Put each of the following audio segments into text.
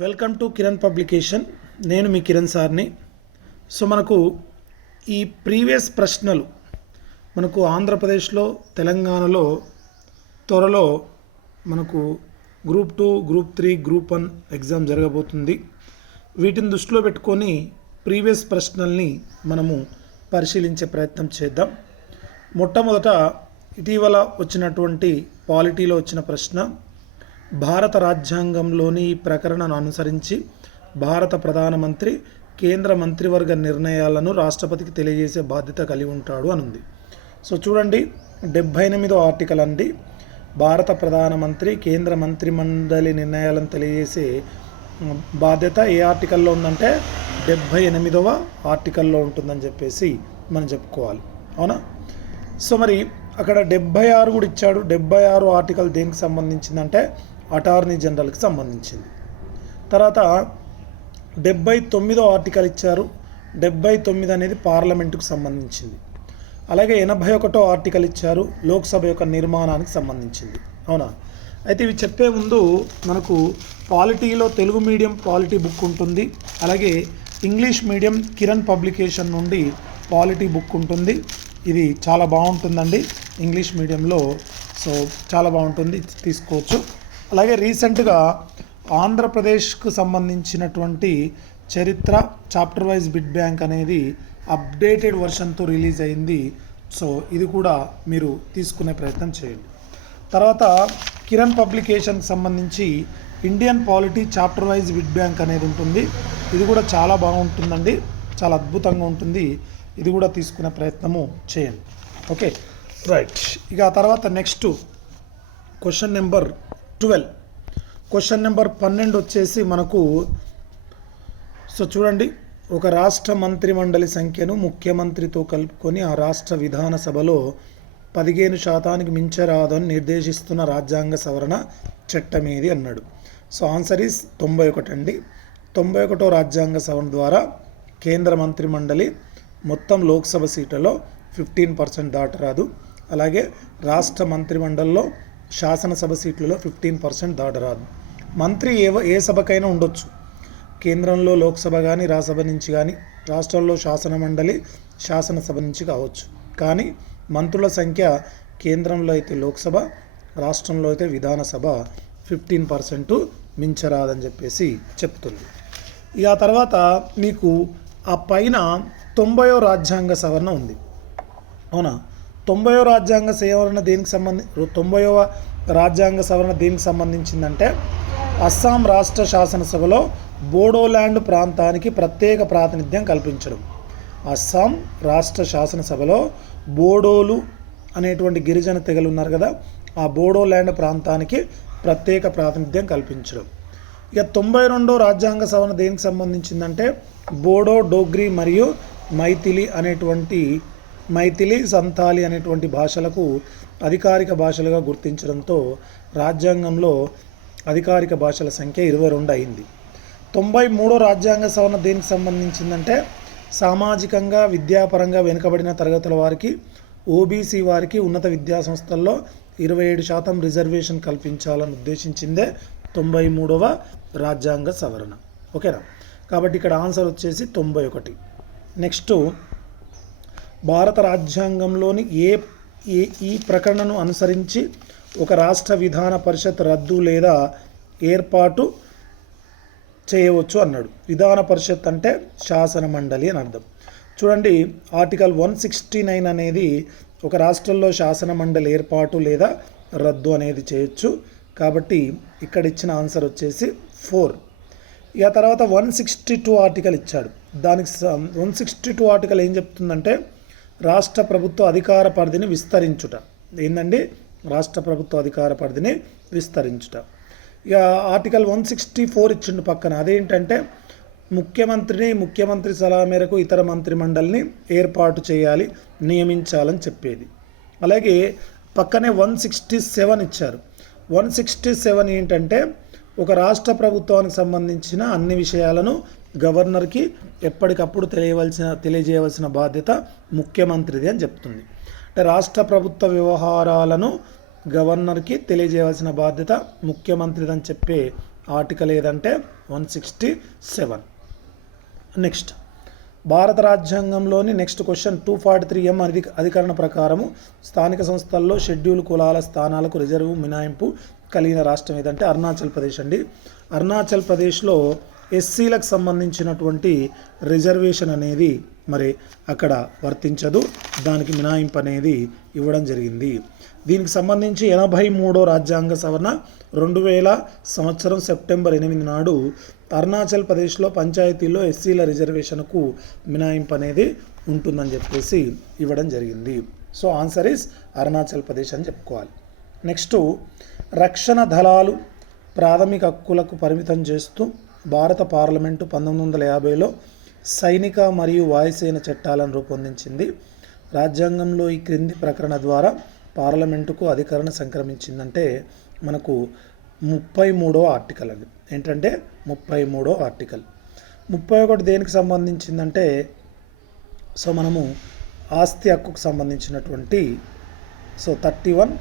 Welcome to Kiran publication. నేను మీ కిరణ్ సార్ని. So మనకు ఈ ప్రీవియస్ ప్రశ్నలు మనకు ఆంధ్రప్రదేశ్లో తెలంగాణలో త్వరలో మనకు group two group three group one exam జరగబోతుంది. వీటిని దృష్టిలో పెట్టుకొని ప్రీవియస్ ప్రశ్నల్ని మనము పరిశీలించే ప్రయత్నం చేద్దాం. మొట్టమొదట ఇటీవల వచ్చినటువంటి పాలిటీలో వచ్చిన ప్రశ్న భారత రాజ్యాంగంలోని ఈ ప్రకరణను అనుసరించి భారత ప్రధానమంత్రి కేంద్ర మంత్రివర్గ నిర్ణయాలను రాష్ట్రపతికి తెలియజేసే బాధ్యత కలిగి ఉంటాడు అని ఉంది సో చూడండి డెబ్భై ఎనిమిదో ఆర్టికల్ అండి. భారత ప్రధానమంత్రి కేంద్ర మంత్రిమండలి నిర్ణయాలను తెలియజేసే బాధ్యత ఏ ఆర్టికల్లో ఉందంటే డెబ్భై ఎనిమిదవ ఆర్టికల్లో ఉంటుందని చెప్పేసి మనం చెప్పుకోవాలి. అవునా? సో మరి అక్కడ డెబ్బై ఆరు కూడా ఇచ్చాడు. డెబ్బై ఆరు ఆర్టికల్ దేనికి సంబంధించిందంటే అటార్నీ జనరల్కి సంబంధించింది. తర్వాత డెబ్బై తొమ్మిదో ఆర్టికల్ ఇచ్చారు. డెబ్బై తొమ్మిది అనేది పార్లమెంటుకు సంబంధించింది. అలాగే ఎనభై ఒకటో ఆర్టికల్ ఇచ్చారు. లోక్సభ యొక్క నిర్మాణానికి సంబంధించింది. అవునా? అయితే ఇవి చెప్పే ముందు మనకు పాలిటీలో తెలుగు మీడియం పాలిటీ బుక్ ఉంటుంది. అలాగే ఇంగ్లీష్ మీడియం కిరణ్ పబ్లికేషన్ నుండి పాలిటీ బుక్ ఉంటుంది. ఇది చాలా బాగుంటుందండి. ఇంగ్లీష్ మీడియంలో సో చాలా బాగుంటుంది. తీసుకోవచ్చు. అలాగే రీసెంట్గా ఆంధ్రప్రదేశ్కు సంబంధించినటువంటి చరిత్ర చాప్టర్ వైజ్ బిడ్ బ్యాంక్ అనేది అప్డేటెడ్ వర్షన్తో రిలీజ్ అయింది. సో ఇది కూడా మీరు తీసుకునే ప్రయత్నం చేయండి. తర్వాత కిరణ్ పబ్లికేషన్కి సంబంధించి Indian polity chapter wise bit bank అనేది ఉంటుంది. ఇది కూడా చాలా బాగుంటుందండి. చాలా అద్భుతంగా ఉంటుంది. ఇది కూడా తీసుకునే ప్రయత్నము చేయండి. ఓకే. రైట్. ఇక ఆ తర్వాత next question number twelve question number పన్నెండు వచ్చేసి మనకు సో చూడండి ఒక రాష్ట్ర మంత్రిమండలి సంఖ్యను ముఖ్యమంత్రితో కలుపుకొని ఆ రాష్ట్ర విధాన సభలో పదిహేను శాతానికి మించరాదని నిర్దేశిస్తున్న రాజ్యాంగ సవరణ చట్టం ఏది అన్నాడు. సో ఆన్సర్ ఈస్ తొంభై ఒకటి అండి. తొంభై ఒకటో రాజ్యాంగ సవరణ ద్వారా కేంద్ర మంత్రిమండలి మొత్తం లోక్సభ సీట్లలో ఫిఫ్టీన్ పర్సెంట్ దాటరాదు. అలాగే రాష్ట్ర మంత్రిమండలిలో శాసనసభ సీట్లలో ఫిఫ్టీన్ పర్సెంట్ దాటరాదు. మంత్రి ఏ ఏ సభకైనా ఉండొచ్చు. కేంద్రంలో లోక్సభ కానీ రాజ్యసభ నుంచి కానీ రాష్ట్రంలో శాసన మండలి శాసనసభ నుంచి కావచ్చు. కానీ మంత్రుల సంఖ్య కేంద్రంలో అయితే లోక్సభ రాష్ట్రంలో అయితే విధానసభ ఫిఫ్టీన్ పర్సెంట్ మించరాదని చెప్పేసి చెప్తుంది. ఇక ఆ తర్వాత మీకు ఆ పైన తొంభయో రాజ్యాంగ సవరణ ఉంది. అవునా? తొంభయో రాజ్యాంగ సవరణ దేనికి సంబంధి తొంభయవ రాజ్యాంగ సవరణ దేనికి సంబంధించిందంటే అస్సాం రాష్ట్ర శాసనసభలో బోడోల్యాండ్ ప్రాంతానికి ప్రత్యేక ప్రాతినిధ్యం కల్పించడం. అస్సాం రాష్ట్ర శాసనసభలో బోడోలు అనేటువంటి గిరిజన తెగలు ఉన్నారు కదా ఆ బోడోల్యాండ్ ప్రాంతానికి ప్రత్యేక ప్రాతినిధ్యం కల్పించడం. ఇక తొంభై రెండో రాజ్యాంగ సవరణ దేనికి సంబంధించిందంటే బోడో డోగ్రి మరియు మైథిలి అనేటువంటి మైథిలి సంతాలి అనేటువంటి భాషలకు అధికారిక భాషలుగా గుర్తించడంతో రాజ్యాంగంలో అధికారిక భాషల సంఖ్య ఇరవై రెండు అయింది. తొంభై మూడో రాజ్యాంగ సవరణ దేనికి సంబంధించిందంటే సామాజికంగా విద్యాపరంగా వెనుకబడిన తరగతుల వారికి ఓబీసీ వారికి ఉన్నత విద్యా సంస్థల్లో ఇరవై ఏడు శాతం రిజర్వేషన్ కల్పించాలని ఉద్దేశించిందే తొంభై మూడవ రాజ్యాంగ సవరణ. ఓకేనా? కాబట్టి ఇక్కడ ఆన్సర్ వచ్చేసి తొంభై ఒకటి. నెక్స్ట్ భారత రాజ్యాంగంలోని ఏ ఏ ఈ ప్రకటనను అనుసరించి ఒక రాష్ట్ర విధాన పరిషత్ రద్దు లేదా ఏర్పాటు చేయవచ్చు అన్నాడు. విధాన పరిషత్ అంటే శాసన మండలి అని అర్థం. చూడండి ఆర్టికల్ వన్ సిక్స్టీ నైన్ అనేది ఒక రాష్ట్రంలో శాసన మండలి ఏర్పాటు లేదా రద్దు అనేది చేయొచ్చు. కాబట్టి ఇక్కడ ఇచ్చిన ఆన్సర్ వచ్చేసి ఫోర్. ఇక తర్వాత వన్ సిక్స్టీ టూ ఆర్టికల్ ఇచ్చాడు. దానికి వన్ సిక్స్టీ టూ ఆర్టికల్ ఏం చెప్తుందంటే రాష్ట్ర ప్రభుత్వ అధికార పరిధిని విస్తరించుట. ఏందండి? రాష్ట్ర ప్రభుత్వ అధికార పరిధిని విస్తరించుట. ఇక ఆర్టికల్ వన్ సిక్స్టీ ఫోర్ ఇచ్చిండు పక్కన. అదేంటంటే ముఖ్యమంత్రిని ముఖ్యమంత్రి సలహా మేరకు ఇతర మంత్రి మండలిని ఏర్పాటు చేయాలి నియమించాలని చెప్పేది. అలాగే పక్కనే వన్ సిక్స్టీ సెవెన్ ఇచ్చారు. వన్ సిక్స్టీ సెవెన్ ఏంటంటే ఒక రాష్ట్ర ప్రభుత్వానికి సంబంధించిన అన్ని విషయాలను గవర్నర్కి ఎప్పటికప్పుడు తెలియవలసిన తెలియజేయవలసిన బాధ్యత ముఖ్యమంత్రిది అని చెప్తుంది. అంటే రాష్ట్ర ప్రభుత్వ వ్యవహారాలను గవర్నర్కి తెలియజేయవలసిన బాధ్యత ముఖ్యమంత్రిది అని చెప్పే ఆర్టికల్ ఏదంటే వన్ సిక్స్టీ సెవెన్. నెక్స్ట్ భారత రాజ్యాంగంలోని next question two forty three M అధి అధికరణ ప్రకారము స్థానిక సంస్థల్లో షెడ్యూల్ కులాల స్థానాలకు రిజర్వు మినాయింపు కలిగిన రాష్ట్రం ఏదంటే అరుణాచల్ ప్రదేశ్ అండి. అరుణాచల్ ప్రదేశ్లో ఎస్సీలకు సంబంధించినటువంటి రిజర్వేషన్ అనేది మరి అక్కడ వర్తించదు. దానికి మినహాయింపు అనేది ఇవ్వడం జరిగింది. దీనికి సంబంధించి ఎనభై మూడో రాజ్యాంగ సవరణ రెండు వేల సంవత్సరం సెప్టెంబర్ ఎనిమిది నాడు అరుణాచల్ ప్రదేశ్లో పంచాయతీలో ఎస్సీల రిజర్వేషన్కు మినహాయింపు అనేది ఉంటుందని చెప్పేసి ఇవ్వడం జరిగింది. So answer is Arunachal Pradesh అని చెప్పుకోవాలి. నెక్స్ట్ రక్షణ దళాలు ప్రాథమిక హక్కులకు పరిమితం చేస్తూ భారత పార్లమెంటు పంతొమ్మిది వందల యాభైలో సైనిక మరియు వాయుసేన చట్టాలను రూపొందించింది. రాజ్యాంగంలో ఈ క్రింది ప్రకరణ ద్వారా పార్లమెంటుకు అధికారణ సంక్రమించిందంటే మనకు ముప్పై మూడో ఆర్టికల్ అది. ఏంటంటే ముప్పై మూడో ఆర్టికల్. ముప్పై ఒకటి దేనికి సంబంధించిందంటే సో మనము ఆస్తి హక్కుకు సంబంధించినటువంటి సో థర్టీ వన్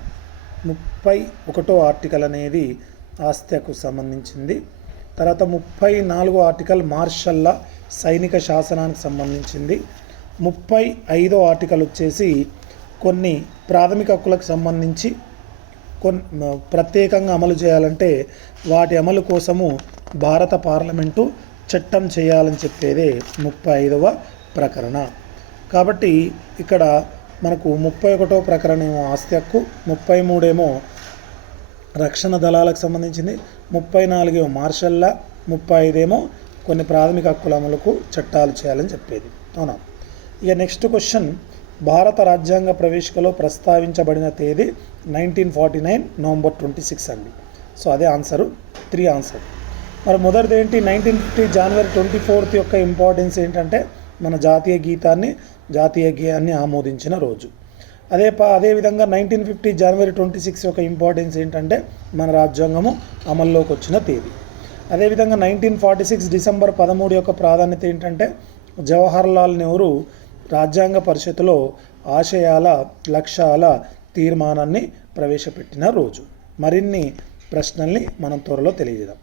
ముప్పై ఒకటో ఆర్టికల్ అనేది ఆస్తి హక్కుకు సంబంధించింది. తర్వాత ముప్పై నాలుగో ఆర్టికల్ మార్షల్ల సైనిక శాసనానికి సంబంధించింది. ముప్పై ఐదో ఆర్టికల్ వచ్చేసి కొన్ని ప్రాథమిక హక్కులకు సంబంధించి కొన్ని ప్రత్యేకంగా అమలు చేయాలంటే వాటి అమలు కోసము భారత పార్లమెంటు చట్టం చేయాలని చెప్పేదే ముప్పై ఐదవ ప్రకరణ. కాబట్టి ఇక్కడ మనకు ముప్పై ఒకటో ప్రకరణ ఏమో ఆస్తి హక్కు ముప్పై మూడేమో రక్షణ దళాలకు సంబంధించింది. ముప్పై నాలుగేమో మార్షల్లా ముప్పై ఐదేమో కొన్ని ప్రాథమిక హక్కుల అమలుకు చట్టాలు చేయాలని చెప్పేది. అవునా? ఇక నెక్స్ట్ క్వశ్చన్. భారత రాజ్యాంగ ప్రవేశికలో ప్రస్తావించబడిన తేదీ nineteen forty nine November twenty six అండి. సో అదే ఆన్సరు త్రీ ఆన్సర్. మరి మొదటిది ఏంటి nineteen fifty January twenty fourth యొక్క ఇంపార్టెన్స్ ఏంటంటే మన జాతీయ గీతాన్ని జాతీయ గేయాన్ని ఆమోదించిన రోజు. అదే ప అదేవిధంగా nineteen fifty January twenty six యొక్క ఇంపార్టెన్స్ ఏంటంటే మన రాజ్యాంగము అమల్లోకి వచ్చిన తేదీ. అదేవిధంగా నైన్టీన్ ఫార్టీ సిక్స్ డిసెంబర్ పదమూడు యొక్క ప్రాధాన్యత ఏంటంటే జవహర్ లాల్ నెహ్రూ రాజ్యాంగ పరిషత్తులో ఆశయాల లక్ష్యాల తీర్మానాన్ని ప్రవేశపెట్టిన రోజు. మరిన్ని ప్రశ్నల్ని మనం త్వరలో తెలియజేద్దాం.